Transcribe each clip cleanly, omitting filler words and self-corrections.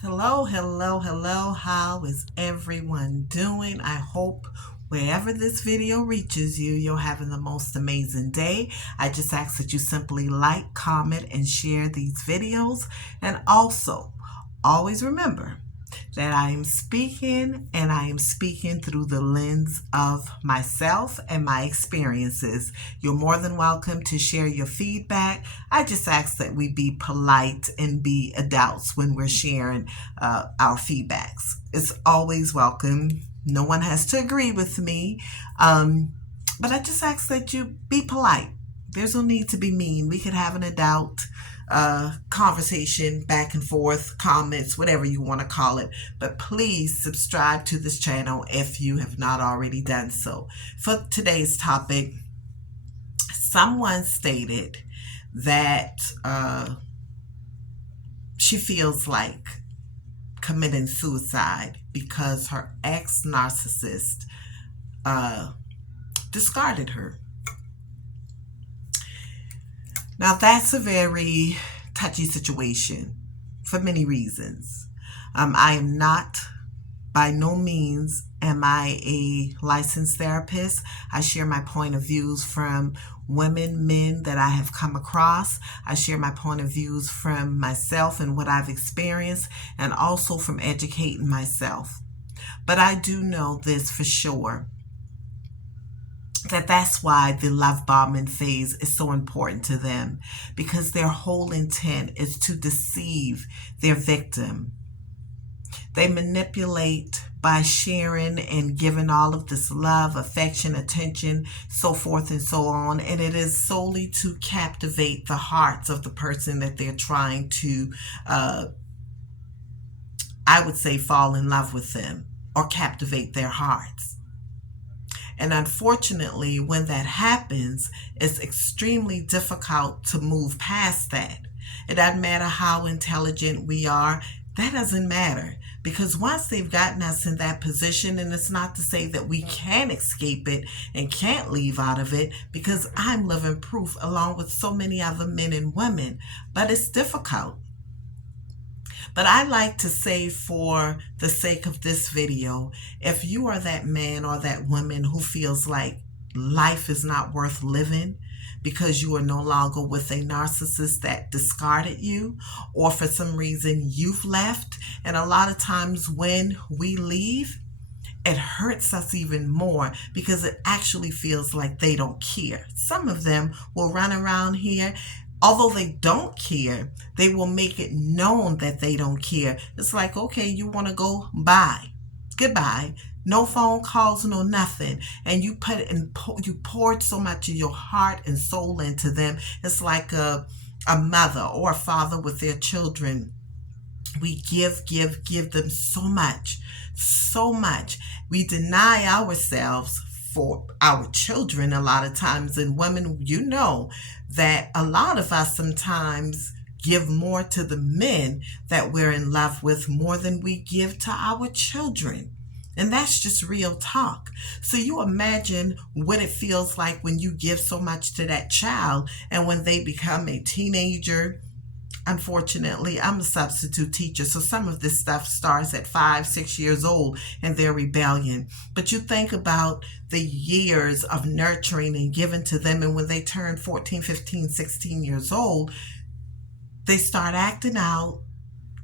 Hello, hello, hello. How is everyone doing? I hope wherever this video reaches you, you're having the most amazing day. I just ask that you simply like, comment, and share these videos. And also, always remember that I am speaking and I am speaking through the lens of myself and my experiences. You're more than welcome to share your feedback. I just ask that we be polite and be adults when we're sharing our feedbacks. It's always welcome. No one has to agree with me, but I just ask that you be polite. There's no need to be mean. We could have an adult conversation, back and forth, comments, whatever you want to call it. But please subscribe to this channel if you have not already done so. For today's topic, someone stated that she feels like committing suicide because her ex narcissist discarded her. Now, that's a very touchy situation for many reasons. I am not, by no means, am I a licensed therapist. I share my point of views from women, men that I have come across. I share my point of views from myself and what I've experienced, and also from educating myself. But I do know this for sure, that's why the love bombing phase is so important to them, because their whole intent is to deceive their victim. They manipulate by sharing and giving all of this love, affection, attention, so forth and so on, and it is solely to captivate the hearts of the person that they're trying to, I would say, fall in love with them or captivate their hearts. And unfortunately, when that happens, it's extremely difficult to move past that. It doesn't matter how intelligent we are. That doesn't matter, because once they've gotten us in that position, and it's not to say that we can escape it and can't leave out of it, because I'm living proof along with so many other men and women, but it's difficult. But I like to say, for the sake of this video, if you are that man or that woman who feels like life is not worth living because you are no longer with a narcissist that discarded you, or for some reason you've left, and a lot of times when we leave, it hurts us even more because it actually feels like they don't care. Some of them will run around here. Although they don't care, they will make it known that they don't care. It's like, okay, you want to go? Bye. Goodbye. No phone calls, no nothing. And you put it in, you poured so much of your heart and soul into them. It's like a mother or a father with their children. We give them so much, so much. We deny ourselves for our children a lot of times. And women, you know that a lot of us sometimes give more to the men that we're in love with more than we give to our children. And that's just real talk. So you imagine what it feels like when you give so much to that child, and when they become a teenager. Unfortunately, I'm a substitute teacher, so some of this stuff starts at 5, 6 years old and their rebellion. But you think about the years of nurturing and giving to them, and when they turn 14, 15, 16 years old, they start acting out.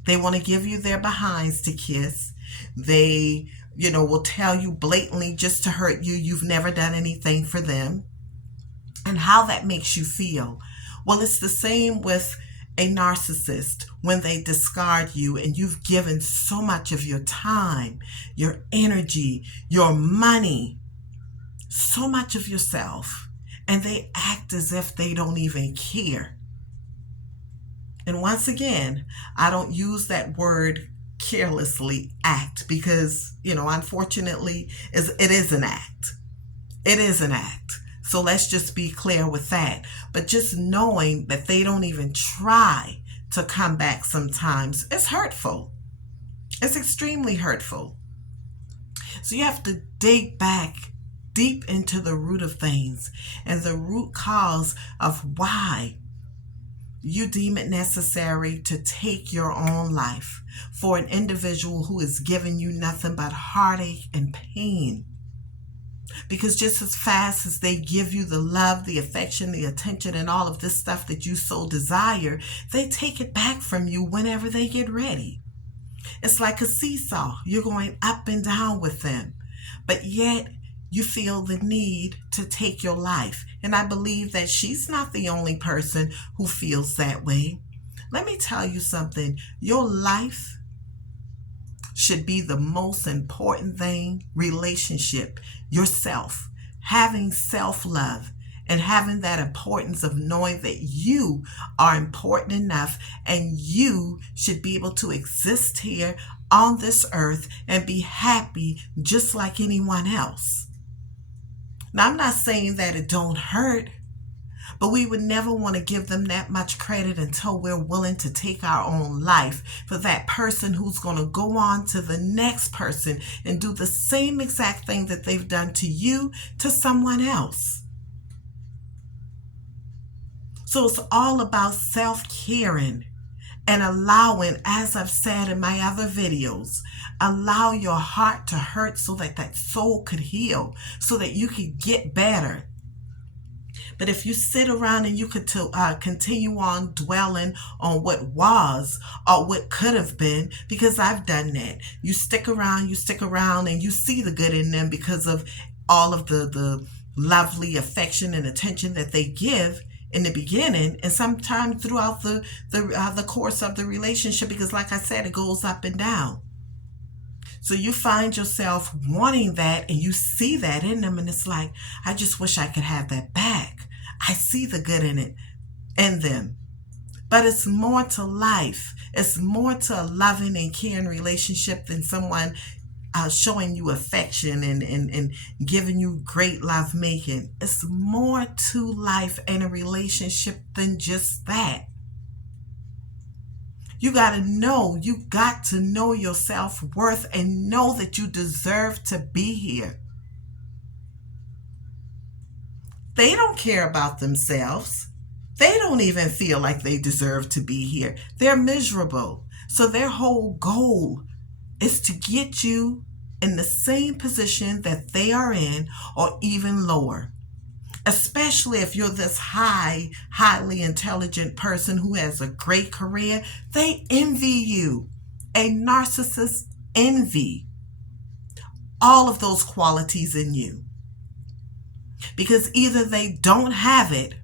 They want to give you their behinds to kiss. They, will tell you blatantly, just to hurt you, you've never done anything for them. And how that makes you feel. Well, it's the same with a narcissist when they discard you, and you've given so much of your time, your energy, your money, so much of yourself, and they act as if they don't even care. And once again, I don't use that word carelessly, act, because, unfortunately, it is an act. It is an act. So let's just be clear with that. But just knowing that they don't even try to come back sometimes, it's hurtful. It's extremely hurtful. So you have to dig back deep into the root of things and the root cause of why you deem it necessary to take your own life for an individual who is giving you nothing but heartache and pain. Because just as fast as they give you the love, the affection, the attention, and all of this stuff that you so desire, they take it back from you whenever they get ready. It's like a seesaw. You're going up and down with them, but yet you feel the need to take your life. And I believe that she's not the only person who feels that way. Let me tell you something. Your life should be the most important thing. Relationship, yourself, having self-love, and having that importance of knowing that you are important enough and you should be able to exist here on this earth and be happy just like anyone else. Now, I'm not saying that it don't hurt, but we would never want to give them that much credit until we're willing to take our own life for that person who's going to go on to the next person and do the same exact thing that they've done to you to someone else. So it's all about self-caring and allowing, as I've said in my other videos, allow your heart to hurt so that that soul could heal, so that you could get better. But if you sit around and you could continue on dwelling on what was or what could have been, because I've done that. You stick around, and you see the good in them because of all of the lovely affection and attention that they give in the beginning, and sometimes throughout the course of the relationship, because like I said, it goes up and down. So you find yourself wanting that, and you see that in them, and it's like, I just wish I could have that back. I see the good in them. But it's more to life. It's more to a loving and caring relationship than someone showing you affection and giving you great love making. It's more to life and a relationship than just that. You got to know your self-worth and know that you deserve to be here. They don't care about themselves. They don't even feel like they deserve to be here. They're miserable. So their whole goal is to get you in the same position that they are in or even lower. Especially if you're this highly intelligent person who has a great career, they envy you. A narcissist envy all of those qualities in you. Because either they don't have it,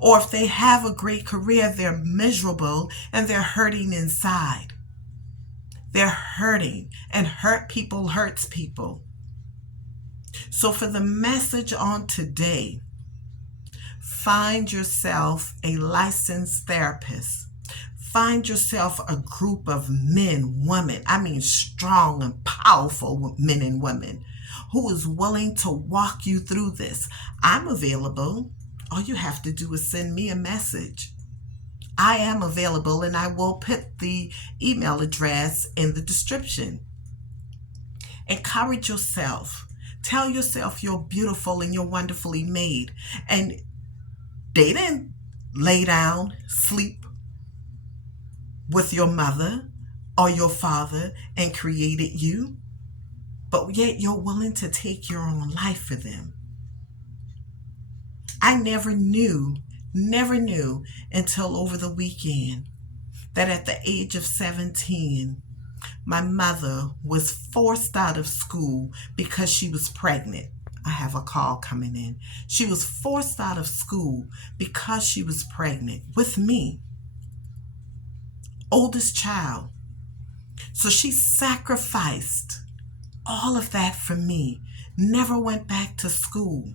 or if they have a great career, they're miserable and they're hurting inside. They're hurting, and hurt people hurts people. So for the message on today, find yourself a licensed therapist. Find yourself a group of men, women, strong and powerful men and women who is willing to walk you through this. I'm available. All you have to do is send me a message. I am available, and I will put the email address in the description. Encourage yourself. Tell yourself you're beautiful and you're wonderfully made. And they didn't lay down, sleep with your mother or your father and created you, but yet you're willing to take your own life for them. I never knew until over the weekend that at the age of 17, my mother was forced out of school because she was pregnant. I have a call coming in. She was forced out of school because she was pregnant with me, oldest child. So she sacrificed all of that for me, never went back to school,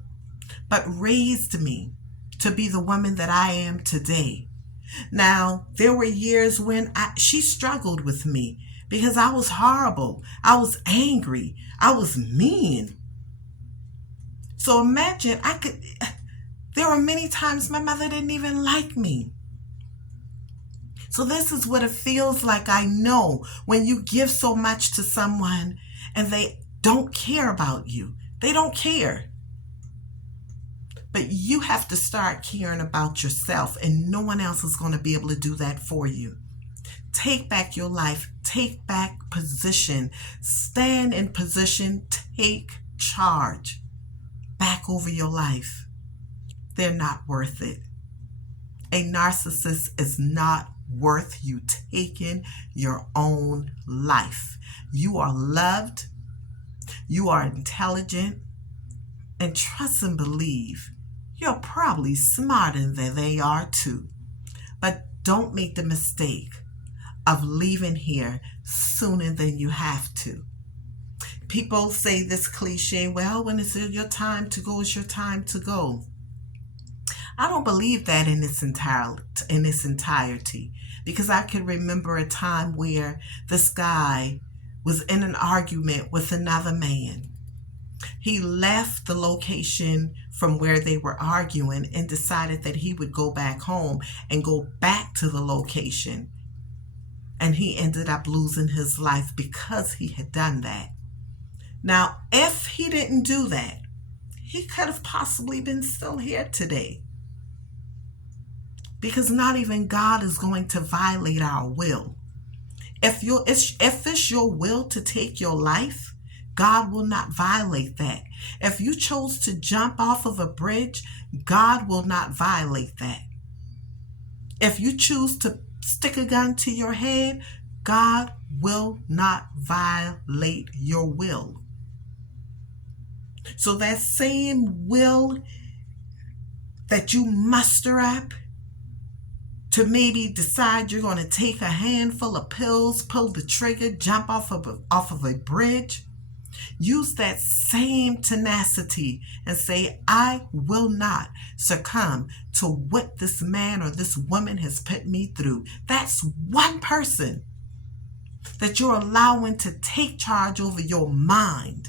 but raised me to be the woman that I am today. Now, there were years when she struggled with me because I was horrible. I was angry. I was mean. So imagine, there were many times my mother didn't even like me. So this is what it feels like. I know when you give so much to someone and they don't care about you. They don't care. But you have to start caring about yourself, and no one else is going to be able to do that for you. Take back your life. take back position. Stand in position. Take charge back over your life. They're not worth it. A narcissist is not worth you taking your own life. You are loved. You are intelligent. And trust and believe, you're probably smarter than they are too. But don't make the mistake of leaving here sooner than you have to. People say this cliche, well, when it's your time to go, it's your time to go. I don't believe that in its entirety, because I can remember a time where this guy was in an argument with another man. He left the location from where they were arguing and decided that he would go back home and go back to the location. And he ended up losing his life because he had done that. Now, if he didn't do that, he could have possibly been still here today. Because not even God is going to violate our will. If it's your will to take your life, God will not violate that. If you chose to jump off of a bridge, God will not violate that. If you choose to stick a gun to your head, God will not violate your will. So that same will that you muster up to maybe decide you're going to take a handful of pills, pull the trigger, jump off of a bridge, use that same tenacity and say, I will not succumb to what this man or this woman has put me through. That's one person that you're allowing to take charge over your mind.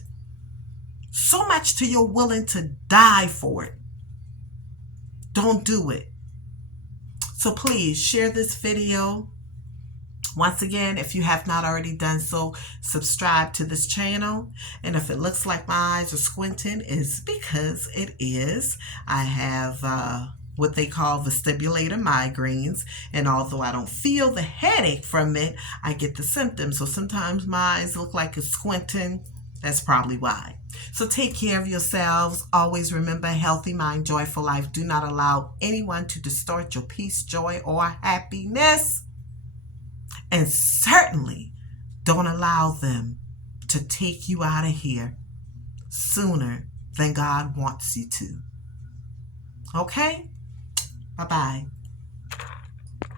So much till you're willing to die for it. Don't do it. So please share this video. Once again, if you have not already done so, subscribe to this channel. And if it looks like my eyes are squinting, it's because it is. I have what they call vestibular migraines. And although I don't feel the headache from it, I get the symptoms. So sometimes my eyes look like it's squinting. That's probably why. So take care of yourselves. Always remember, healthy mind, joyful life. Do not allow anyone to distort your peace, joy, or happiness. And certainly don't allow them to take you out of here sooner than God wants you to. Okay? Bye-bye.